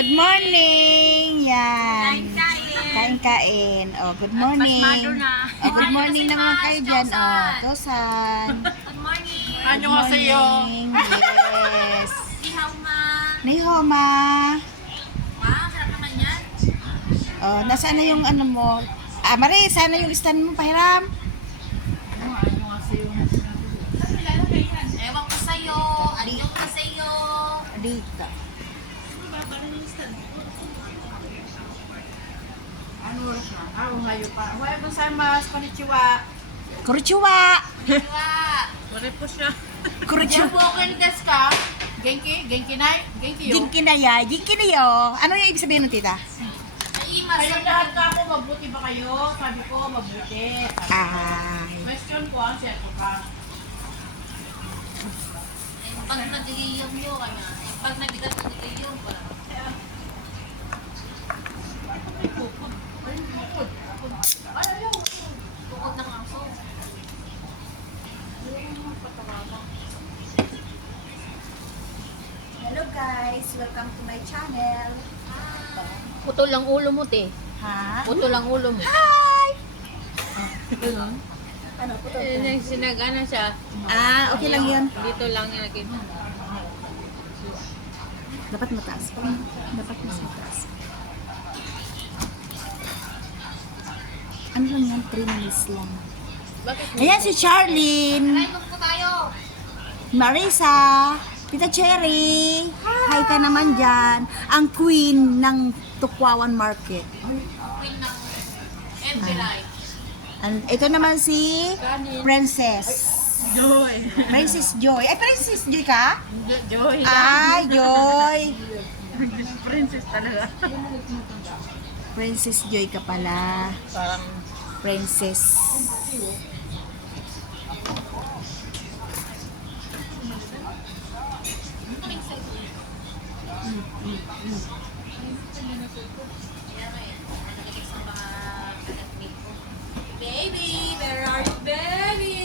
good morning. Yan. Kain-kain. Oh, good morning. Oh, good morning naman kayo dyan. Oh, Tosan. Good morning. Good morning. Yes. Ni Homa. Wow, sarap naman yan. Oh, nasaan na yung ano mo? Mari, sana yung stand mo, pahiram. Ewan ko sa'yo. Anyong ko sa'yo. Dito. Ano oras na? Hayo pa. Hayo gozaimasu. Konnichiwa. Konnichiwa. Diba? Wala po siya. Konnichiwa. Poker desu ka? Genki? Genki nai? Genki yo? Jinki na ya. Jinki na yo. Ano yung ibig sabihin ng tita? Ay, Kayo lahat ka ako, mabuti ba kayo? Sabi ko, mabuti. Ay. Question ko, ang siya ko ka. Pag nadigayong yun, kanya. Pag nabigat nadigayong, wala. Bukod ng aso. Hello guys, welcome to my channel. Putol lang ulo mo, te. Ha? Putol lang ulo mo. Hi! Ano po to? Sinagana siya. Okay lang yun. Dito lang yung lagi. Dapat mataas pa. Dapat mas mataas. Ano lang yan? 3 minutes lang. Bakit? Ayan si Charlene, Live po tayo. Marisa, Tita Cherry. Hi ka naman dyan. Ang queen ng Tukwawan Market. Queen ng MJ Live. And ito naman si Princess. Joy. Princess Joy. Ay, Princess Joy ka? Joy. Ay, Joy. Princess talaga. Princess Joy ka pala. Parang Princess. Baby, where are you, baby?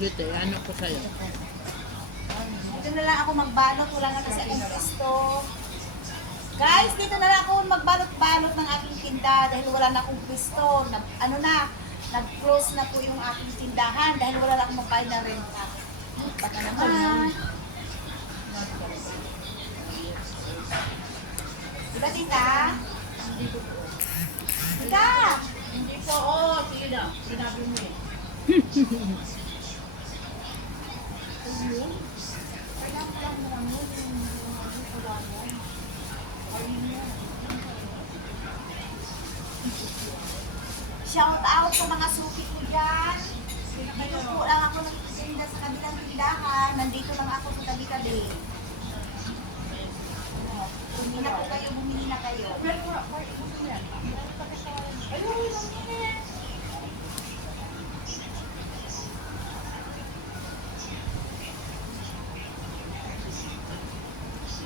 Dito, ano ko sa'yo. Dito na lang ako magbalot. Wala na kasi akong pwesto. Guys, dito na lang ako magbalot-balot ng aking tinda dahil wala na akong pwesto. Nag-close na po yung aking tindahan dahil wala na akong magbayad ng renta. Baka naman. Diba, tita? Tita! hindi po, oh, sige na. Sinabi mo eh. Shout out sa mga suki ko dyan. Dito po lang ako nagtitinda sa kabilang tindahan. Nandito lang ako sa tabi-tabi. Bumili na po kayo, bumili na kayo.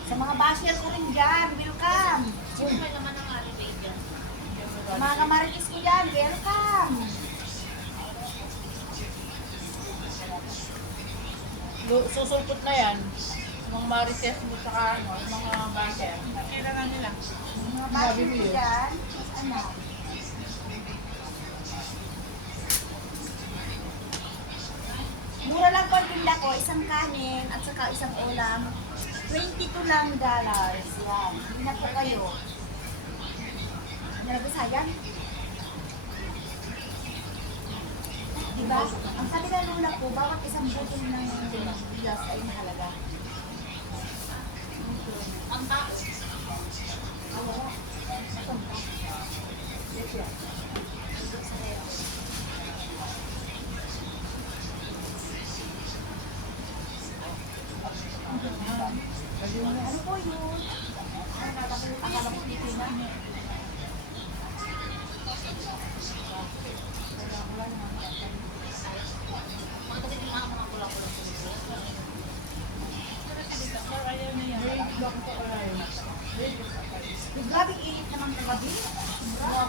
Sa mga basher ko rin dyan, welcome. Siyempre naman ang holiday dyan. Sa mga kamaritis ko dyan, welcome. Susulpot na yan. Mga marites mo saka ano, mga banker. Kailangan nila. Mga basher ko dyan, mas anak. Mura lang po ang tinda ko, isang kanin at saka isang ulam. $22 lang dollars. Yan. Hindi na po kayo. Hindi na po sayang. Diba? Ang sabi ng lula po, bawat isang botol ng bigas ay mahalaga. Ang tapos. Ah, wala. Ito. Yes, yan. Ano po yun? Akala ko dito na.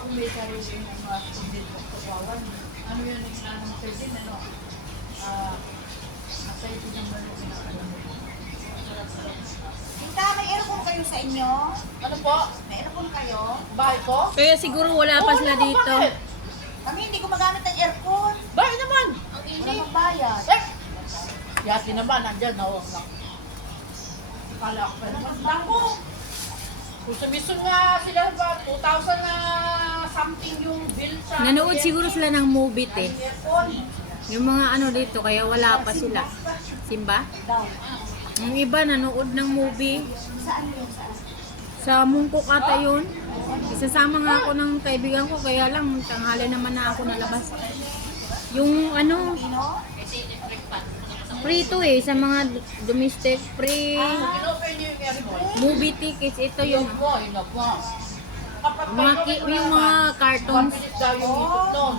kung may sarili ng mga student of kawawan. Ano yun yung nanong 13, ano? Nasa ito yung balo pinakalam mo. Tita, may aircon kayo sa inyo? Ano po? May aircon kayo? Bahay ko? Kaya siguro wala pa Oo sila naman, dito. bakit? Kami hindi ko magamit ng aircon. Bakit naman? Wala mang bayad. Eh! Yati naman, nandyan, no? Kala ko pa naman. Naku! Kung sumisun nga sila ba, 2,000 na something yung bill sa... Nanood siguro sila ng movie eh. Aircon. Yung mga ano dito, kaya wala pa sila. Simba? Daw. Yung iba nanood ng movie. Saan yun? Saan? Sa Mungkok ata yun. Isasama nga ako ng kaibigan ko, kaya lang tanghali naman na ako nalabas. Yung ano, Pino? free to eh, sa mga domestic free Inopen niyo yung aircon. movie tickets. Ito yung Inok mo. Kapag yung mga cartoons. daw yung YouTube nun.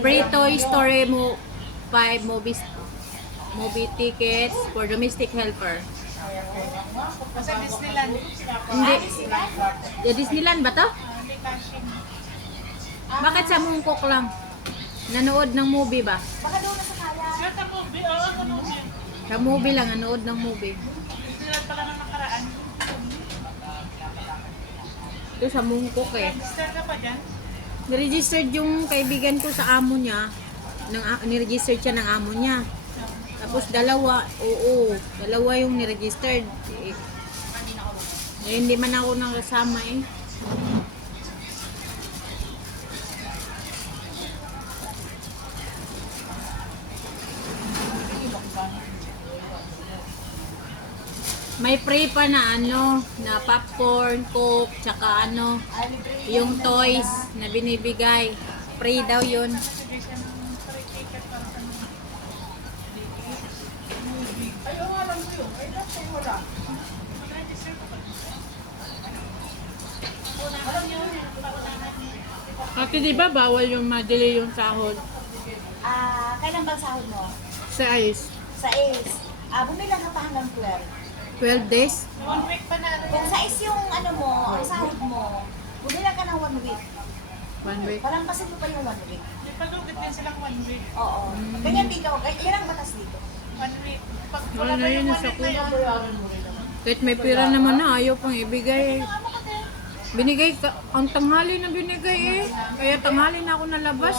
Free Toy Story 5 movie tickets for domestic helper. Kasi Disneyland. Hindi. The Disneyland ba to? Bakit sa Mungkok lang? Nanood ng movie ba? Baka doon na sa kaya. Sa movie lang, nanood ng movie. Disneyland pala nang nakaraan. Ito sa Mungkok eh. Register ka pa dyan? Niregistered yung kaibigan ko sa amo niya. Niregistered siya ng amo niya. Tapos dalawa yung niregistered. Eh, hindi man ako nang kasama eh. May free pa na ano, na popcorn, coke, tsaka ano, yung toys na binibigay. Free daw yun. Ayaw nga lang ko yun. Ay, dapat wala. Kasi di ba bawal yung ma-delay yung sahod Kailan bang sahod mo? sa ICE? Sa Ace. Bumilang ka pa hanggang 12. 12 days? 1 week pa na. Kung sa Ace yung ano mo, ang sahod mo, bumilang ka ng 1 week. 1 week. Parang pasin mo pa yung 1 week. May palugit din silang 1 week. Oo. Ganyan din ka. Yan ang batas dito. 1 week. Pag Wala na yun, nasa na yun, bayaran mo rin naman. Kahit may pera naman na, ayaw pang ibigay. Binigay ka, ang tanghali na binigay eh. Kaya tanghali na ako nalabas.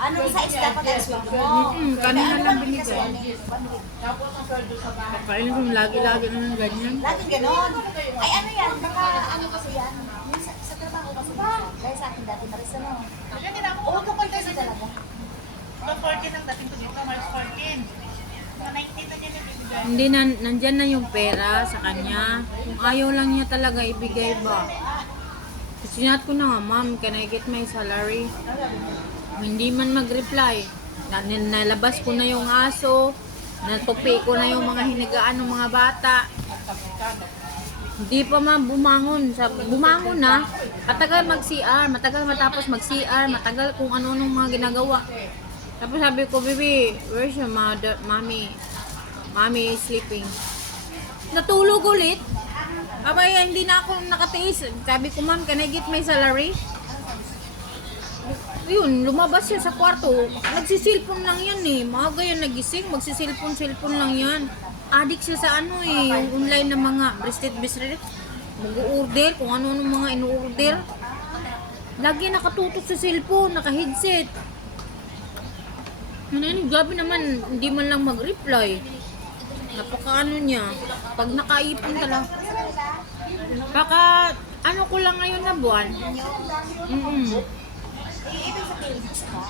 Ano sa Ace dapat ang sweldo mo? Kanina Ano lang 1 week binigay. kasi 1 week. 1 week. Tapos ang sweldo sa bahay. Kainin ko lagi-lagi na ng ganyan. Lagi ganon. Ay ano yan, baka ano kasi yan. Yung sa trabaho kasi yan. Dahil sa akin dati Marisa no. Kaya hindi na ako Oo, kapag kasi talaga. Mga 14 ang dating ko dito, March 14. Mga 19 na niya nabibigay. Hindi na, nandyan na yung pera sa kanya. Kung ayaw lang niya talaga ibigay ba. Sinat ko na nga, ma'am, can I get my salary? Hindi man mag-reply. Nalabas ko na yung aso. Natupi ko na yung mga hinigaan ng mga bata. Hindi pa bumangon. Bumangon na. Matagal mag-CR. Matagal matapos mag-CR. Matagal kung ano-anong mga ginagawa. Tapos sabi ko, baby, where's your mother? Mommy. Mommy is sleeping. Natulog ulit. Abay, hindi na ako nakatiis. Sabi ko, ma'am, can I get my salary? Yun, lumabas siya sa kwarto. Nagsisilpon lang yan eh. Maaga yan nagising. Magsisilpon-silpon lang yan. Addict siya sa ano eh. Yung online na mga breasted. Mag-order. Kung ano-ano mga inu-order. Lagi nakatutok sa cellphone. Naka-headset. Gabi naman, hindi man lang mag-reply. Napaka-ano niya. Pag nakaipon ka lang. Baka, ano ko lang ngayon na buwan. Ibig sabihin ka.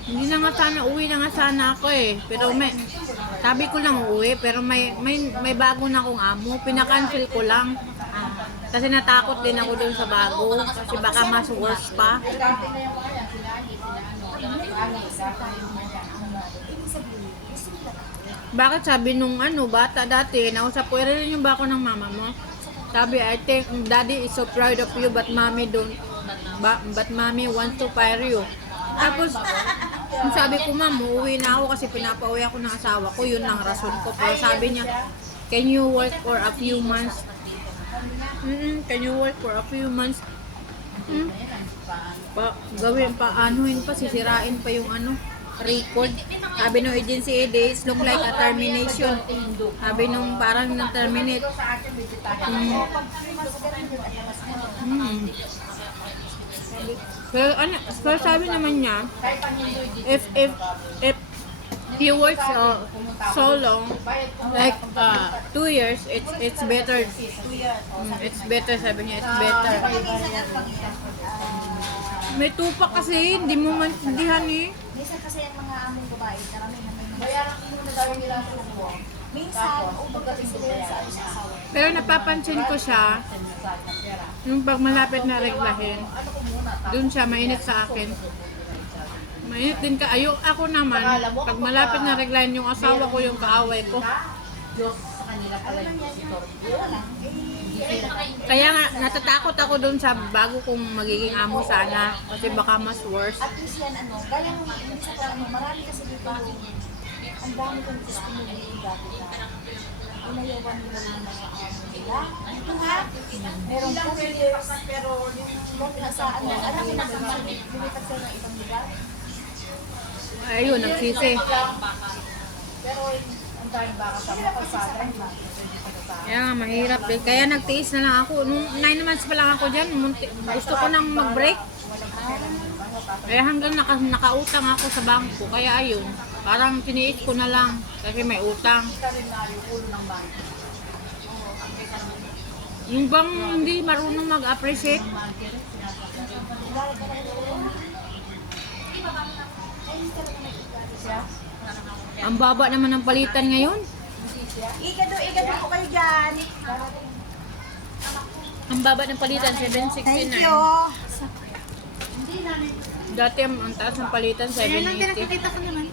Hindi na nga sana, uwi na nga sana ako eh. Pero may, sabi ko lang uwi, pero may bago na akong amo. Pinakancel ko lang. Kasi natakot din ako dun sa bago. Kasi baka mas worse pa. Ibig sabihin, gusto nila ka. Bakit sabi nung bata dati, nausap ko, rin yung bako ng mama mo. Sabi, I think daddy is so proud of you but mommy don't, but mommy wants to fire you. Tapos, sabi ko, ma'am, uuwi na ako kasi pinapauwi ako ng asawa ko, yun ang rason ko. Pero sabi niya, can you work for a few months? Can you work for a few months? Hmm? Gawin pa, anuhin pa, sisirain pa yung ano, record. Sabi nung agency, days look like a termination. Sabi nung parang na-terminate. Sa akin, may detalye. Pag 3 months ganun yun, at labas mo. Pero sabi naman niya, Kahit ang Hindu, if he works so long, like 2 years, it's better. 2 years. It's better, sabi niya, it's better. Minsan at pag May tupa kasi, hindi mo maintindihan eh. minsan kasi ang mga among babae, karamihan may mga bayaran ko muna daw nila ang suko. minsan, ubod kasi sila yun sa ano sa asawa. Pero napapansin ko siya, yung pag malapit na reglahin, dun siya, mainit sa akin. Mainit din ka. Ako naman, pag malapit na reglahin yung asawa ko, yung kaaway ko. Diyos sa kanila pala yung visitor. Wala. Kaya nga, natatakot ako dun sa bago kong magiging amo sana. Kasi baka mas worse. At least yan, ano, gaya nung hindi sa ano, marami kasi dito yung, ang dami kong gusto mo yung dati na inayawan nila ng mga amo nila. Ito ha, meron 2 years, pero yung nasa, ano, alam mo na kung lumipat sila ng ibang lugar. Ayun, nagsisi. Pero ang daming baka sa mga kalsada, hindi sa Kaya nga, mahirap eh. Kaya nagtiis na lang ako. Nung 9 months pa lang ako dyan, gusto ko nang mag-break. Kaya hanggang nakautang ako sa bangko. Kaya ayun, parang tiniis ko na lang. Kasi may utang. rin na yung ulo ng bangko. Yung bang hindi marunong mag-appreciate, ang baba naman ng palitan ngayon. Igado ko kayo dyan. Ang baba ng palitan, Thank 769. you. Dati ang taas ng palitan, 780. ko naman.